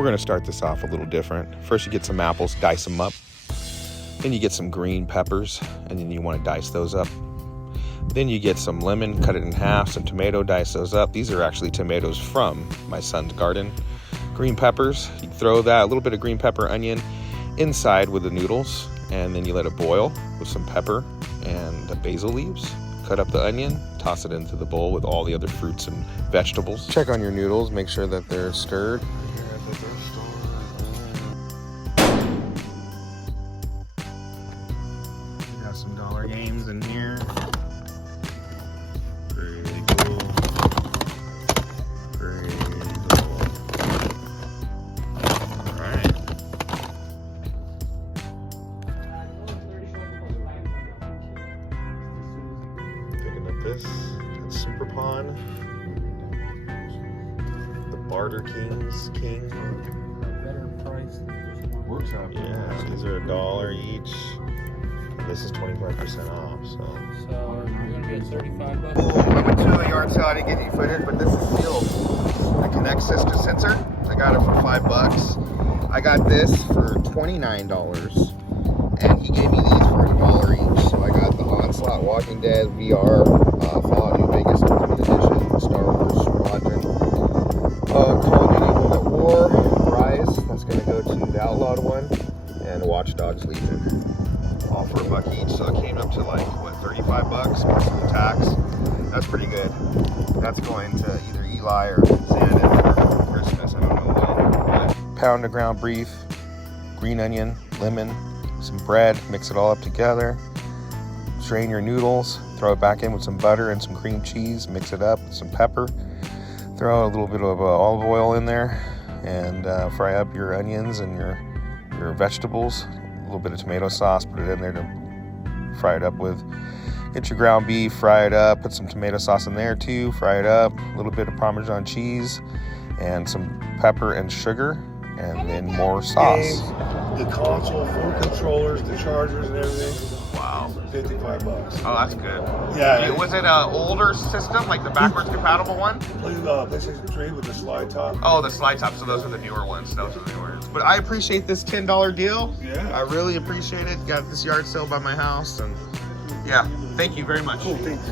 We're gonna start this off a little different. First you get some apples, dice them up. Then you get some green peppers, and then you wanna dice those up. Then you get some lemon, cut it in half, some tomato, dice those up. These are actually tomatoes from my son's garden. Green peppers, you throw that, a little bit of green pepper, onion inside with the noodles, and then you let it boil with some pepper and the basil leaves. Cut up the onion, toss it into the bowl with all the other fruits and vegetables. Check on your noodles, make sure that they're stirred. You got some dollar games in here. Pretty cool. Pretty cool. Alright. Picking up this. That's Super Pawn. The Barter King's King. Better price. Workshop. Yeah, these are $1 each. This is 25% off, so. So you're gonna be at 35 bucks. Oh, I went to a yard sale. I didn't get any footage, but this is sealed. The Connect Sister sensor. I got it for $5. I got this for $29, and he gave me these for $1 each. So I got the Onslaught Walking Dead VR, Fallout New Vegas Ultimate Edition, Star Wars Squadron, Call of Duty World at War, Rise. That's gonna go to the Outlawed one, and Watch Dogs Legion. All for $1 each, so it came up to like, what, 35 bucks plus the tax. That's pretty good. That's going to either Eli or Xander for Christmas, I don't know when. Pound of ground beef, green onion, lemon, some bread, mix it all up together. Strain your noodles, throw it back in with some butter and some cream cheese, mix it up with some pepper. Throw a little bit of olive oil in there, and fry up your onions and your vegetables. A little bit of tomato sauce, put it in there to fry it up with. Get your ground beef, fry it up, put some tomato sauce in there too, fry it up, a little bit of Parmesan cheese, and some pepper and sugar, and then more sauce. The console, full controllers, the chargers and everything. Wow. 55 bucks. Oh, that's good. Yeah. Was it an older system, like the backwards compatible one? PlayStation 3 with the slide top. Oh, the slide top, so those are the newer ones. Those are the newer ones. But I appreciate this $10 deal. Yeah. I really appreciate it. Got this yard sale by my house, and yeah, thank you very much. Cool, thanks.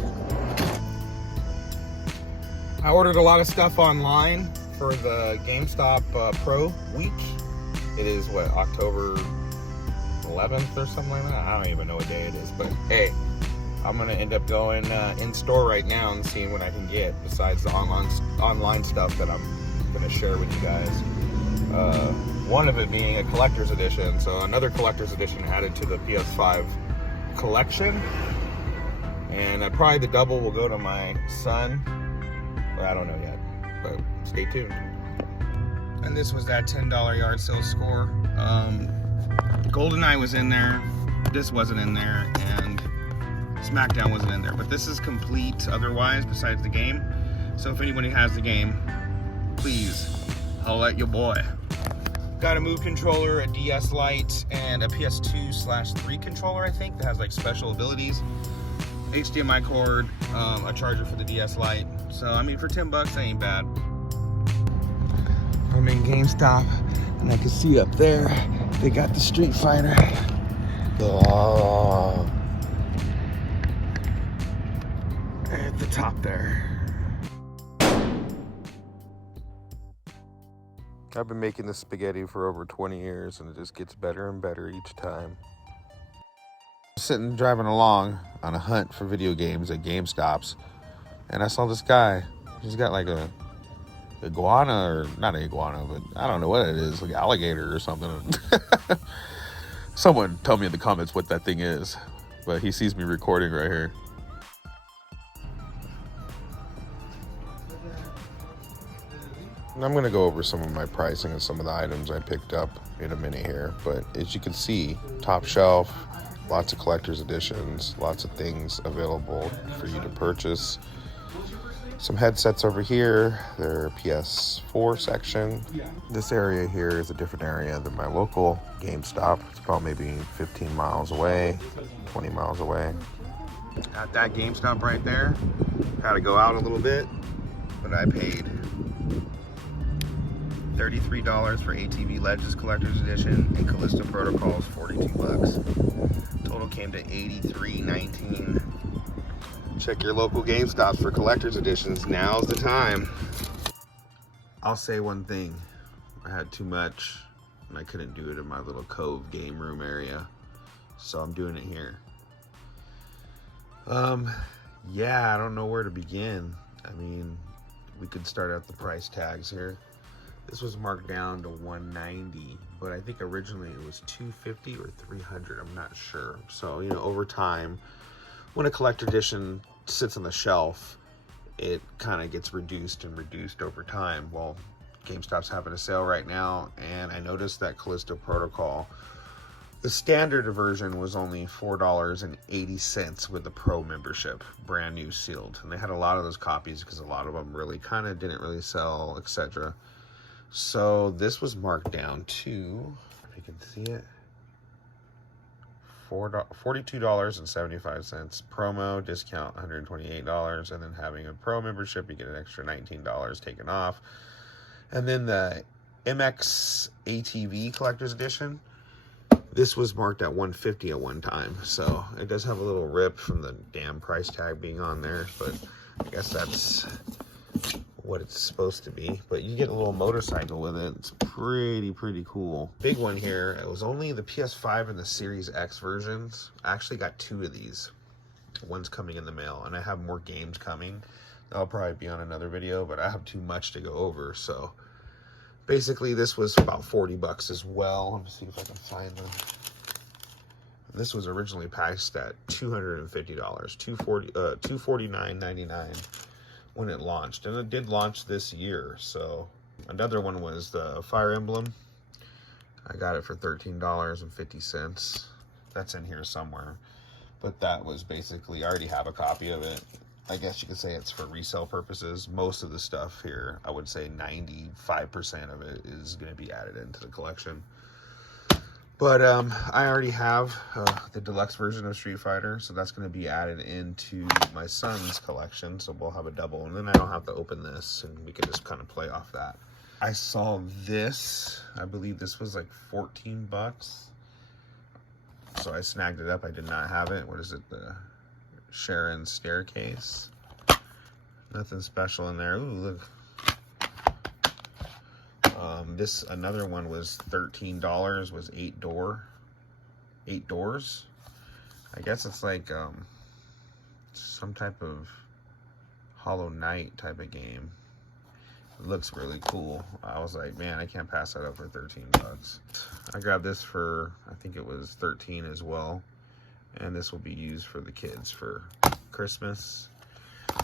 I ordered a lot of stuff online for the GameStop Pro week. It is what, October 11th or something like that? I don't even know what day it is, but hey, I'm gonna end up going in store right now and seeing what I can get besides the online stuff that I'm gonna share with you guys. One of it being a collector's edition, so another collector's edition added to the PS5 collection, and probably the double will go to my son, but I don't know yet, but stay tuned. And this was that $10 yard sale score. GoldenEye was in there, this wasn't in there, and SmackDown wasn't in there, but this is complete otherwise besides the game. So if anybody has the game, please, I'll let your boy. Got a Move controller, a DS Lite, and a PS2/3 controller, I think, that has like special abilities. HDMI cord, a charger for the DS Lite. So I mean, for 10 bucks, that ain't bad. I'm in GameStop, and I can see up there, they got the Street Fighter. Oh. At the top there. I've been making this spaghetti for over 20 years, and it just gets better and better each time. Sitting driving along on a hunt for video games at GameStops, and I saw this guy. He's got like a iguana, or not an iguana, but I don't know what it is, like alligator or something. Someone tell me in the comments what that thing is, but he sees me recording right here. I'm going to go over some of my pricing and some of the items I picked up in a minute here, but as you can see, top shelf, lots of collector's editions, lots of things available for you to purchase. Some headsets over here, their PS4 section. This area here is a different area than my local GameStop. It's about maybe 15 miles away, 20 miles away. At that GameStop right there, had to go out a little bit, but I paid $33 for ATV Legends Collector's Edition, and Callisto Protocol's $42. Total came to $83.19. Check your local GameStops for collector's editions. Now's the time. I'll say one thing. I had too much and I couldn't do it in my little cove game room area. So I'm doing it here. Yeah, I don't know where to begin. I mean, we could start at the price tags here. This was marked down to $190, but I think originally it was $250 or $300. I'm not sure. So, you know, over time, when a collector edition sits on the shelf, it kind of gets reduced and reduced over time. Well, GameStop's having a sale right now, and I noticed that Callisto Protocol, the standard version was only $4.80 with the Pro membership, brand new sealed. And they had a lot of those copies because a lot of them really kind of didn't really sell, etc. So this was marked down to, if you can see it, $42.75. Promo discount $128, and then having a Pro membership, you get an extra $19 taken off. And then the MX ATV Collector's Edition, this was marked at $150 at one time. So it does have a little rip from the damn price tag being on there, but I guess that's what it's supposed to be. But you get a little motorcycle with it. It's pretty cool. Big one here, it was only the PS5 and the Series X versions. I actually got 2 of these. One's coming in the mail, and I have more games coming. That'll probably be on another video, but I have too much to go over. So basically this was about $40 as well. Let me see if I can find them. This was originally priced at $250, $249.99 when it launched, and it did launch this year. So another one was the Fire Emblem. I got it for $13.50. That's in here somewhere, but that was basically, I already have a copy of it. I guess you could say it's for resale purposes. Most of the stuff here, I would say 95% of it is going to be added into the collection. But I already have the deluxe version of Street Fighter, so that's going to be added into my son's collection. So we'll have a double, and then I don't have to open this, and we can just kind of play off that. I saw this. I believe this was like $14. So I snagged it up. I did not have it. What is it? The Sharon's Staircase. Nothing special in there. Ooh, look. This, another one was $13, was 8 doors. I guess it's like some type of Hollow Knight type of game. It looks really cool. I was like, man, I can't pass that up for $13. I grabbed this for, I think it was $13 as well. And this will be used for the kids for Christmas.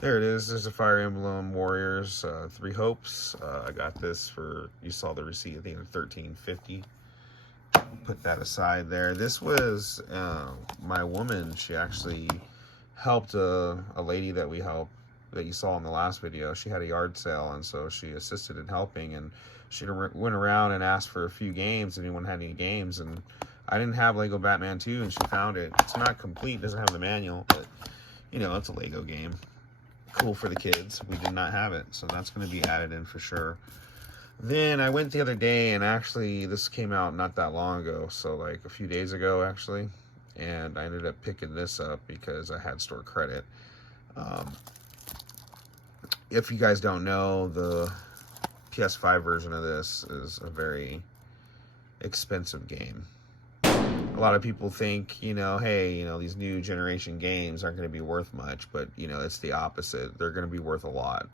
There it is. There's a Fire Emblem Warriors 3 Hopes. I got this for, you saw the receipt, I think of $13.50. Put that aside there. This was my woman. She actually helped a lady that we helped, that you saw in the last video. She had a yard sale, and so she assisted in helping, and she went around and asked for a few games. Anyone had any games? And I didn't have Lego Batman 2, and she found it. It's not complete, doesn't have the manual, but you know, it's a Lego game. Cool for the kids. We did not have it, so that's going to be added in for sure. Then I went the other day, and actually this came out not that long ago, so like a few days ago actually, and I ended up picking this up because I had store credit. If you guys don't know, the PS5 version of this is a very expensive game. A lot of people think, you know, hey, you know, these new generation games aren't going to be worth much, but, you know, it's the opposite. They're going to be worth a lot.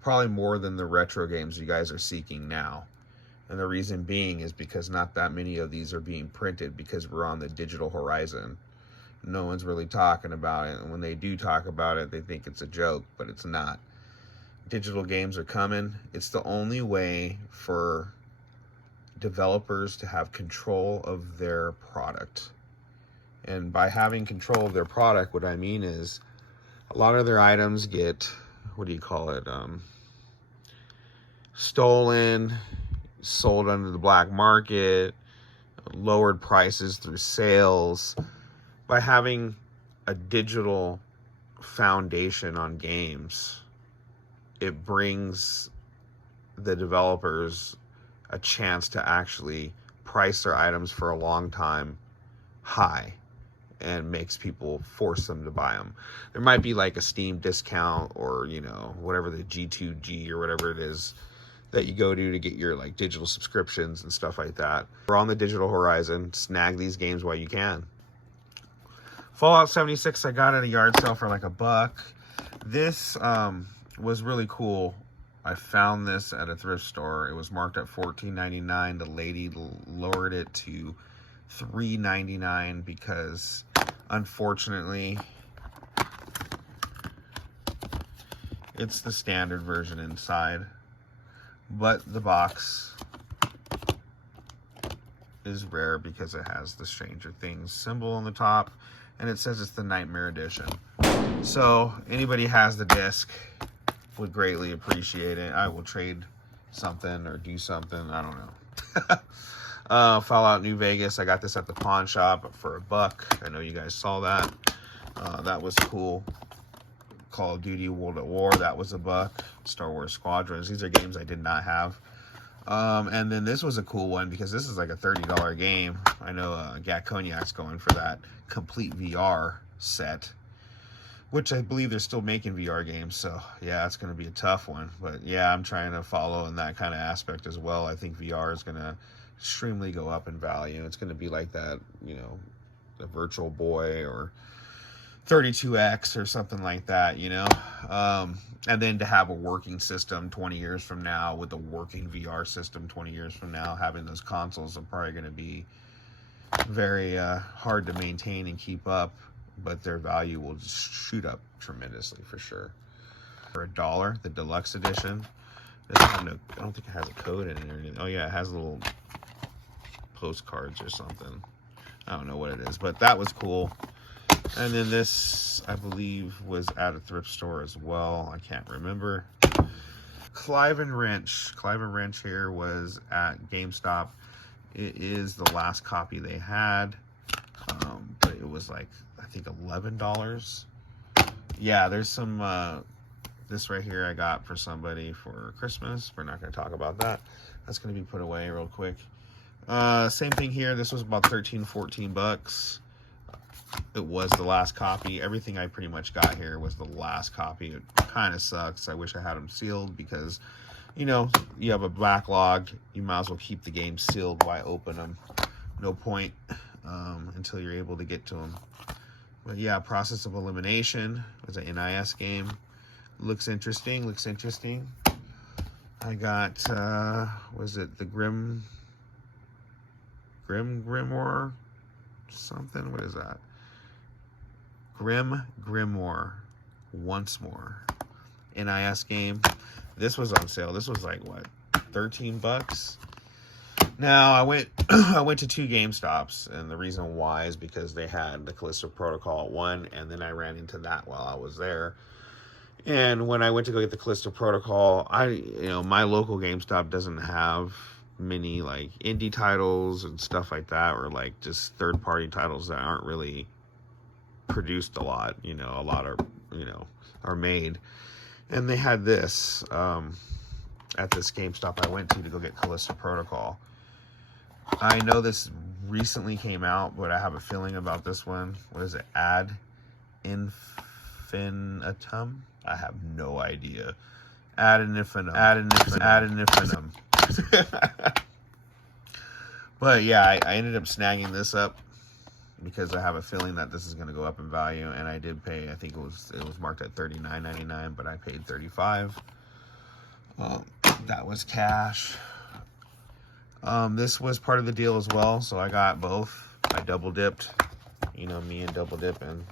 Probably more than the retro games you guys are seeking now. And the reason being is because not that many of these are being printed, because we're on the digital horizon. No one's really talking about it. And when they do talk about it, they think it's a joke, but it's not. Digital games are coming. It's the only way for developers to have control of their product. And by having control of their product, what I mean is a lot of their items get, what do you call it, stolen, sold under the black market, lowered prices through sales. By having a digital foundation on games, it brings the developers a chance to actually price their items for a long time high, and makes people force them to buy them. There might be like a Steam discount, or, you know, whatever, the G2G or whatever it is that you go to get your like digital subscriptions and stuff like that. We're on the digital horizon. Snag these games while you can. Fallout 76 I got at a yard sale for like $1. This was really cool. I found this at a thrift store. It was marked at $14.99. The lady lowered it to $3.99 because, unfortunately, it's the standard version inside, but the box is rare because it has the Stranger Things symbol on the top, and it says it's the Nightmare Edition. So anybody has the disc, would greatly appreciate it. I will trade something or do something. I don't know. Fallout New Vegas. I got this at the pawn shop for $1. I know you guys saw that. That was cool. Call of Duty World at War. That was $1. Star Wars Squadrons. These are games I did not have. And then this was a cool one because this is like a $30 game. I know Gat Cognac's going for that complete VR set, which I believe they're still making VR games. So yeah, it's going to be a tough one. But yeah, I'm trying to follow in that kind of aspect as well. I think VR is going to extremely go up in value. It's going to be like that, you know, the Virtual Boy or 32X or something like that, you know. And then to have a working system 20 years from now, with a working VR system 20 years from now, having those consoles are probably going to be very hard to maintain and keep up, but their value will just shoot up tremendously for sure. For $1, the deluxe edition. I don't think it has a code in it or anything. Oh yeah, it has little postcards or something. I don't know what it is, but that was cool. And then this, I believe, was at a thrift store as well. I can't remember. Clive and Wrench. Clive and Wrench here was at GameStop. It is the last copy they had. But it was like, I think $11. Yeah, there's some, this right here I got for somebody for Christmas. We're not going to talk about that. That's going to be put away real quick. Same thing here. This was about $13-14. It was the last copy. Everything I pretty much got here was the last copy. It kind of sucks. I wish I had them sealed because, you know, you have a backlog. You might as well keep the game sealed. Why open them? No point until you're able to get to them. But yeah, Process of Elimination was an NIS game. Looks interesting. Looks interesting. I got, was it the Grimoire? Something? What is that? Grimoire. Once More. NIS game. This was on sale. This was like, what, $13? Now, I went to 2 GameStops, and the reason why is because they had the Callisto Protocol at one, and then I ran into that while I was there. And when I went to go get the Callisto Protocol, my local GameStop doesn't have many like indie titles and stuff like that, or like just third-party titles that aren't really produced a lot. A lot are made. And they had this at this GameStop I went to go get Callisto Protocol. I know this recently came out, but I have a feeling about this one. What is it? Ad Infinitum? I have no idea. Ad Infinitum. But yeah, I ended up snagging this up because I have a feeling that this is going to go up in value, and I did pay. I think it was marked at $39.99, but I paid $35. That was cash. This was part of the deal as well, so I got both. I double dipped, me and double dipping,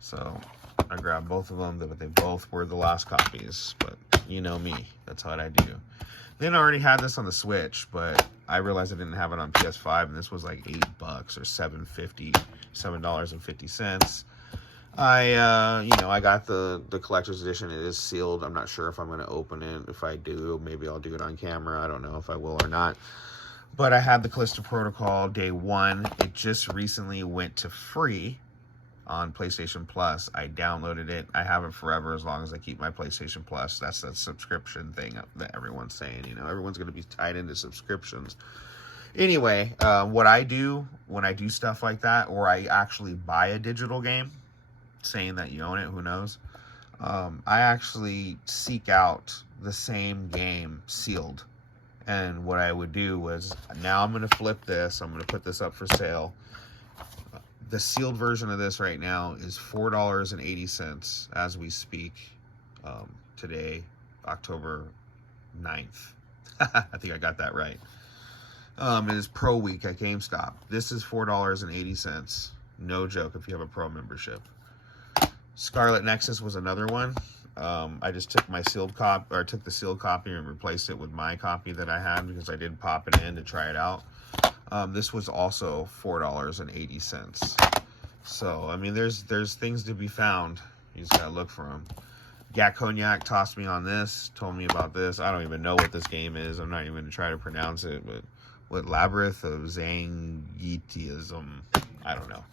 so I grabbed both of them, but they both were the last copies. But me, that's what I do. Then I already had this on the Switch, but I realized I didn't have it on PS5, and this was like $8 or $7.50. I got the collector's edition. It is sealed. I'm not sure if I'm going to open it. If I do, maybe I'll do it on camera. I don't know if I will or not. But I had the Callisto Protocol day one. It just recently went to free on PlayStation Plus. I downloaded it. I have it forever as long as I keep my PlayStation Plus. That's the subscription thing that everyone's saying. You know, everyone's going to be tied into subscriptions. Anyway, what I do when I do stuff like that, or I actually buy a digital game, saying that you own it, who knows, I actually seek out the same game sealed. And what I would do was, now I'm going to flip this. I'm going to put this up for sale. The sealed version of this right now is $4.80 as we speak. Today, October 9th. I think I got that right. It is Pro Week at GameStop. This is $4.80. No joke if you have a Pro membership. Scarlet Nexus was another one. I just took my sealed copy, or took the sealed copy and replaced it with my copy that I had because I did pop it in to try it out. This was also $4.80. So I mean, there's things to be found. You just gotta look for them. Gat Cognac tossed me on this, told me about this. I don't even know what this game is. I'm not even gonna try to pronounce it, but what, Labyrinth of Zangitism? I don't know.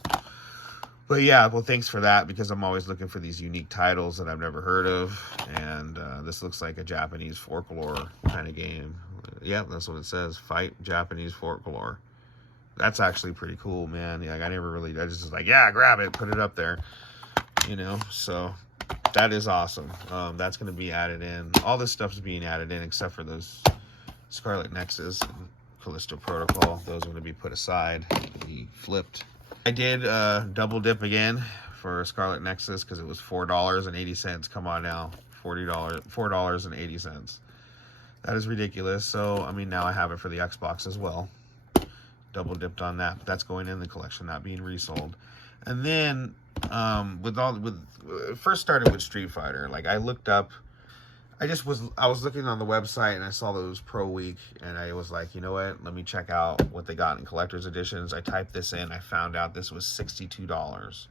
But yeah, well, thanks for that, because I'm always looking for these unique titles that I've never heard of. And this looks like a Japanese folklore kind of game. Yeah, that's what it says. Fight Japanese folklore. That's actually pretty cool, man. Yeah, I just was like, yeah, grab it, put it up there. You know, so that is awesome. That's going to be added in. All this stuff is being added in except for those Scarlet Nexus and Callisto Protocol. Those are going to be put aside, be flipped. I did double dip again for Scarlet Nexus because it was $4.80. Come on now, $4.80. That is ridiculous. So I mean, now I have it for the Xbox as well. Double dipped on that. That's going in the collection, not being resold. And then first started with Street Fighter. Like, I looked up. I was looking on the website and I saw those Pro Week and I was like, you know what? Let me check out what they got in collector's editions. I typed this in. I found out this was $62.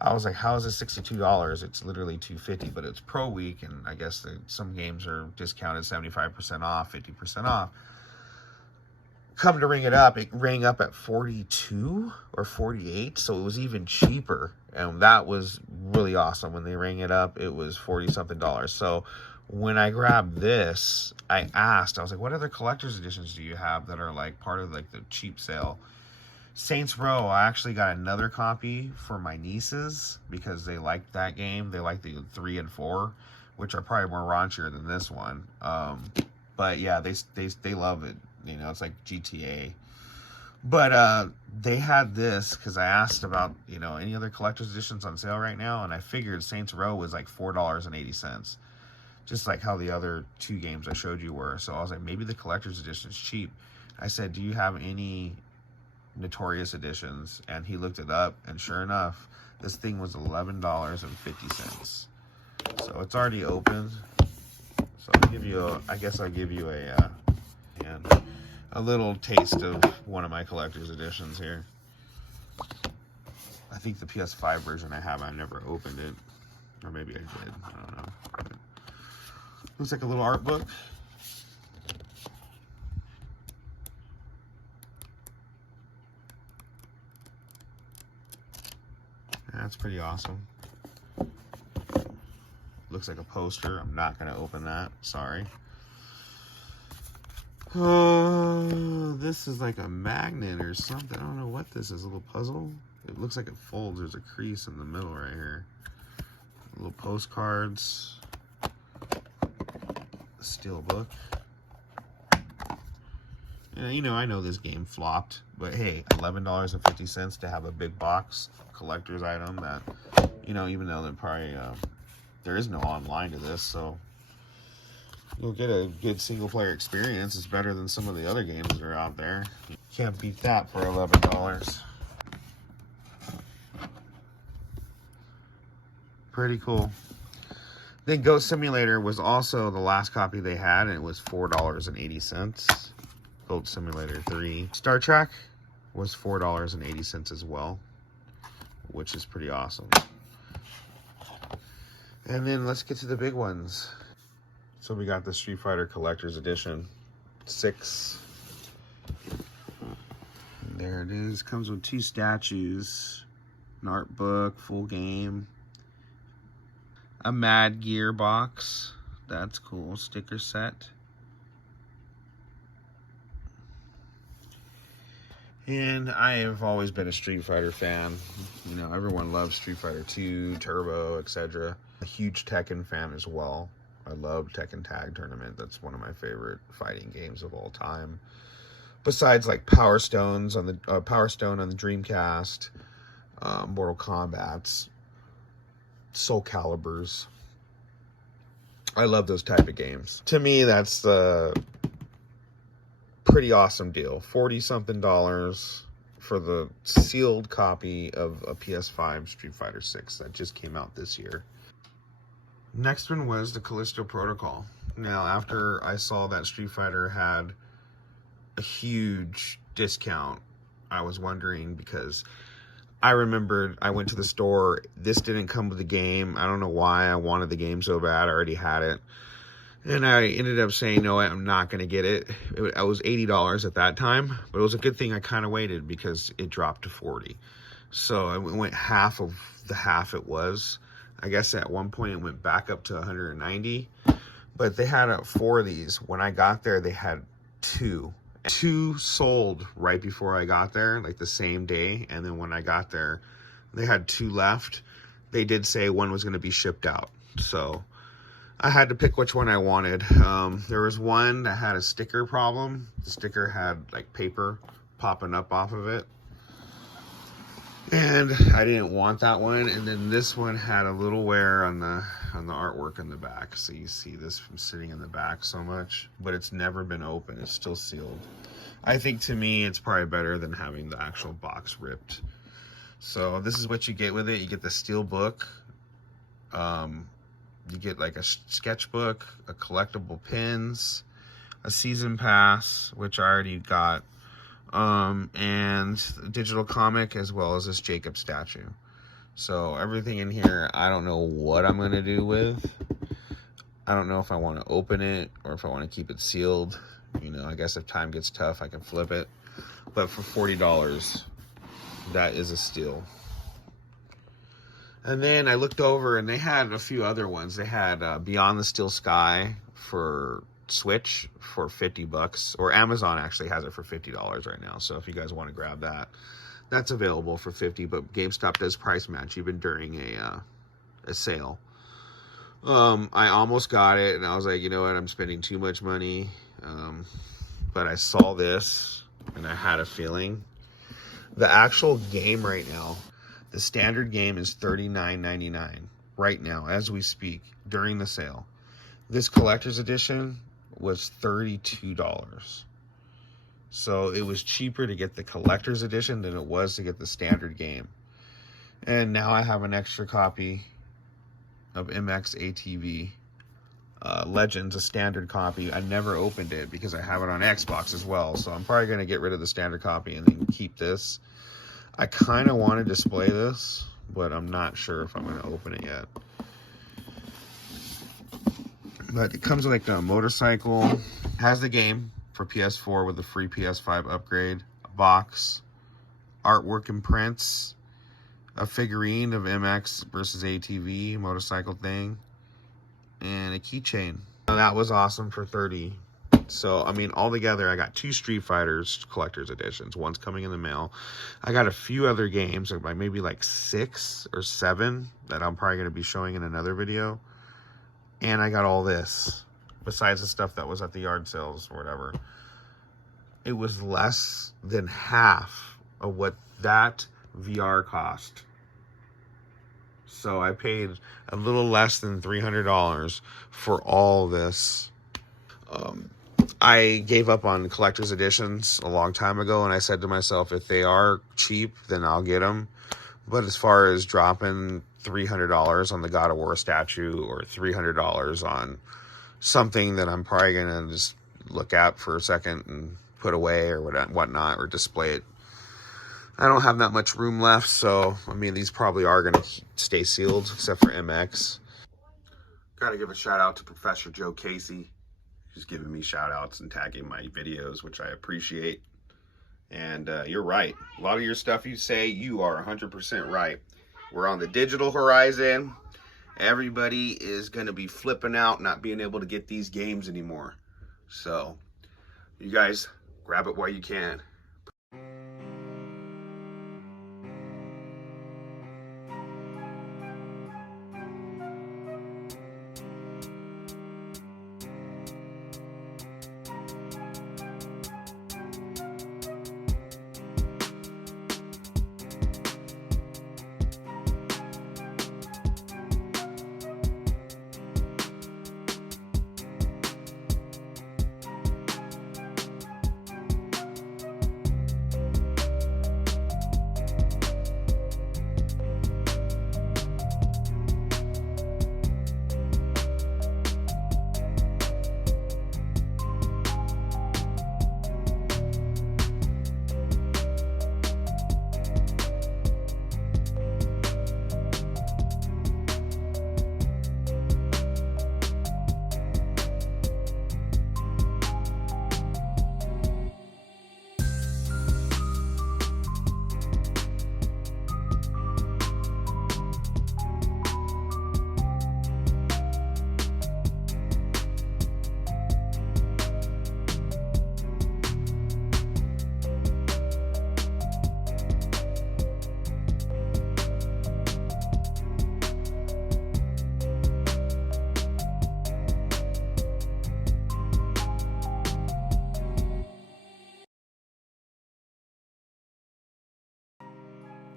I was like, how is this $62? It's literally $250, but it's Pro Week, and I guess some games are discounted 75% off, 50% off. Come to ring it rang up at 42 or 48, so it was even cheaper, and that was really awesome. When they rang it up, it was 40 something dollars. So when I grabbed this, I was like, what other collector's editions do you have that are like part of like the cheap sale? Saints Row, I actually got another copy for my nieces because they liked that game. They like the 3 and 4, which are probably more raunchier than this one. But yeah, they love it. You know, it's like GTA. But they had this because I asked about, you know, any other collector's editions on sale right now, and I figured Saints Row was like $4.80, just like how the other 2 games I showed you were. So I was like, maybe the collector's edition is cheap. I said, do you have any Notorious editions? And he looked it up, and sure enough, this thing was $11.50. So it's already open. So I'll give you I guess I'll give you a little taste of one of my collector's editions here. I think the PS5 version I have, I never opened it. Or maybe I did. I don't know. But looks like a little art book. That's pretty awesome. Looks like a poster. I'm not going to open that. Sorry. Oh, this is like a magnet or something. I don't know what this is. A little puzzle. It looks like it folds. There's a crease in the middle right here. Little postcards. Steel book. Yeah, you know, I know this game flopped, but hey, $11.50 to have a big box collector's item that, you know, even though there is no online to this, so you'll get a good single player experience. It's better than some of the other games that are out there. You can't beat that for $11. Pretty cool. Then Goat Simulator was also the last copy they had, and it was $4.80. Goat Simulator 3. Star Trek was $4.80 as well, which is pretty awesome. And then let's get to the big ones. So we got the Street Fighter Collector's Edition 6. There it is. Comes with 2 statues. An art book, full game. A Mad Gear box. That's cool. Sticker set. And I have always been a Street Fighter fan. You know, everyone loves Street Fighter 2, Turbo, etc. A huge Tekken fan as well. I love Tekken Tag Tournament. That's one of my favorite fighting games of all time. Besides, like Power Stone on the Dreamcast, Mortal Kombat's, Soul Caliburs. I love those type of games. To me, that's the pretty awesome deal. $40-something for the sealed copy of a PS5 Street Fighter 6 that just came out this year. Next one was the Callisto Protocol. Now, after I saw that Street Fighter had a huge discount, I was wondering, because I remembered I went to the store. This didn't come with the game. I don't know why I wanted the game so bad. I already had it. And I ended up saying, no, I'm not going to get it. I was $80 at that time, but it was a good thing I kind of waited because it dropped to $40. So I went half of the half it was. I guess at one point it went back up to $190, but they had 4 of these. When I got there, they had 2. 2 sold right before I got there, like the same day. And then when I got there, they had 2 left. They did say one was going to be shipped out. So I had to pick which one I wanted. There was one that had a sticker problem. The sticker had like paper popping up off of it, and I didn't want that one. And then this one had a little wear on the artwork in the back. So you see this from sitting in the back so much, but it's never been opened. It's still sealed. I think, to me, it's probably better than having the actual box ripped. So this is what you get with it. You get the steel book. You get like a sketchbook, a collectible pins, a season pass, which I already got, and a digital comic, as well as this Jacob statue. So everything in here, I don't know what I'm going to do with. I don't know if I want to open it or if I want to keep it sealed. You know, I guess if time gets tough, I can flip it. But for $40, that is a steal. And then I looked over and they had a few other ones. They had Beyond the Steel Sky for Switch for $50, or Amazon actually has it for $50 right now. So if you guys want to grab that, that's available for $50. But GameStop does price match even during a sale. I almost got it, and I was like, you know what, I'm spending too much money. But I saw this, and I had a feeling. The actual game right now, the standard game, is $39.99 right now as we speak during the sale. This collector's edition was $32. So it was cheaper to get the collector's edition than it was to get the standard game. And now I have an extra copy of MX ATV Legends, a standard copy. I never opened it because I have it on Xbox as well. So I'm probably going to get rid of the standard copy and then keep this. I kind of want to display this, but I'm not sure if I'm going to open it yet. But it comes with like a motorcycle, has the game for PS4 with a free PS5 upgrade, a box, artwork and prints, a figurine of MX versus ATV motorcycle thing, and a keychain. That was awesome for $30. So, I mean, altogether, I got 2 Street Fighters collector's editions. One's coming in the mail. I got a few other games, maybe like 6 or 7, that I'm probably going to be showing in another video. And I got all this, besides the stuff that was at the yard sales or whatever. It was less than half of what that VR cost. So I paid a little less than $300 for all this. I gave up on collector's editions a long time ago, and I said to myself, if they are cheap, then I'll get them. But as far as dropping $300 on the God of War statue, or $300 on something that I'm probably going to just look at for a second and put away or whatnot, or display it, I don't have that much room left. So, I mean, these probably are going to stay sealed, except for MX. Got to give a shout out to Professor Joe Casey. He's giving me shout outs and tagging my videos, which I appreciate. And you're right. A lot of your stuff you say, you are 100% right. We're on the digital horizon. Everybody is going to be flipping out, not being able to get these games anymore. So, you guys, grab it while you can.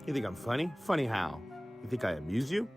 You think I'm funny? Funny how? You think I amuse you?